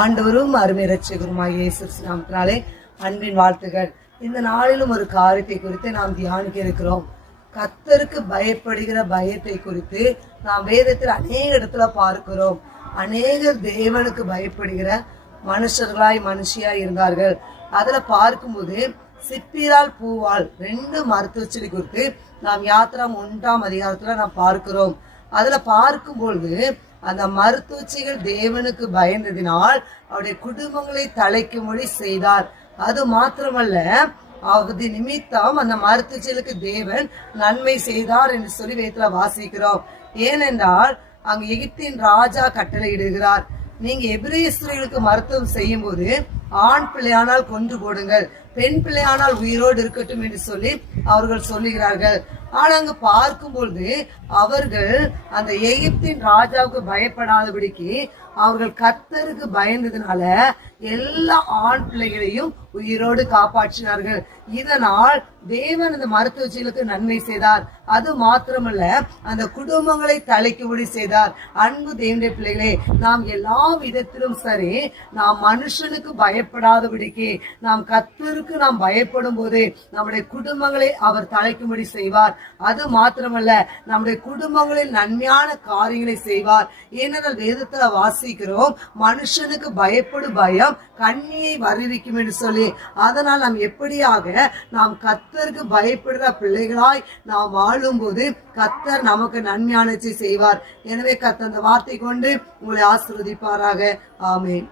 ஆண்டவரும் அருமை இரட்சகருமாகிய இயேசு கிறிஸ்து நாமத்தினாலே அன்பின் வாழ்த்துகள். இந்த நாளிலும் ஒரு காரியத்தை குறித்து நாம் தியானிக்க இருக்கிறோம். கர்த்தருக்கு பயப்படுகிற பயத்தை குறித்து நாம் வேதத்தில் அநேக இடத்துல பார்க்கிறோம். அநேகர் தேவனுக்கு பயப்படுகிற மனுஷியாய் இருந்தார்கள். அதுல பார்க்கும்போது சிப்பிரால் பூவால் 2 மருத்துவ செடி குறித்து நாம் யாத்திராம் 1ஆம் அதிகாரத்துல நாம் பார்க்கிறோம். அதுல பார்க்கும்பொழுது அந்த மருத்துவச்சிகள் தேவனுக்கு பயந்ததினால் அவருடைய குடும்பங்களை தலைக்கும்படி செய்தார். அது மாத்திரமல்ல, அது நிமித்தம் அந்த மருத்துவச்சிகளுக்கு தேவன் நன்மை செய்தார் என்று சொல்லி வேதத்துல வாசிக்கிறோம். ஏனென்றால் அங்கு எகிப்தின் ராஜா கட்டளையிடுகிறார், நீங்க எபிரேய ஸ்திரீகளுக்கு மருத்துவம் செய்யும் போது ஆண் பிள்ளையானால் கொன்று போடுங்கள், பெண் பிள்ளையானால் உயிரோடு இருக்கட்டும் என்று சொல்லி அவர்கள் சொல்லுகிறார்கள். ஆனா அங்கு பார்க்கும் பொழுது அவர்கள் அந்த எகிப்தின் ராஜாவுக்கு பயப்படாதபடிக்கு அவர்கள் கர்த்தருக்கு பயந்ததுனால எல்லா ஆண் பிள்ளைகளையும் உயிரோடு காப்பாற்றினார்கள். இதனால் தேவன் அந்த மருத்துவச்சிகளுக்கு நன்மை செய்தார். அது மாத்திரமல்ல, அந்த குடும்பங்களை தலைக்கும்படி செய்தார். அன்பு தேவனுடைய பிள்ளைகளே, நாம் எல்லா விதத்திலும் சரி, நாம் மனுஷனுக்கு பயப்படாதபடிக்கு நாம் கர்த்தருக்கு நாம் பயப்படும் போது நம்முடைய குடும்பங்களை அவர் தலைக்கும்படி செய்வார். அது மாத்திரமல்ல, நம்முடைய குடும்பங்களில் நன்மையான காரியங்களை செய்வார். ஏனென்றால் வேதத்துல வாசிக்கிறோம், மனுஷனுக்கு பயப்படும் பயம் கண்ணியை வருவிக்கும் என்று சொல்லி. அதனால் நாம் எப்படியாக நாம் கர்த்தருக்கு பயப்படுகிற பிள்ளைகளாய் நாம் வாழும் போது கர்த்தர் நமக்கு நன்மையானதை செய்வார். எனவே கர்த்தர் அந்த வார்த்தை கொண்டு உங்களை ஆசீர்வதிப்பாராக. ஆமென்.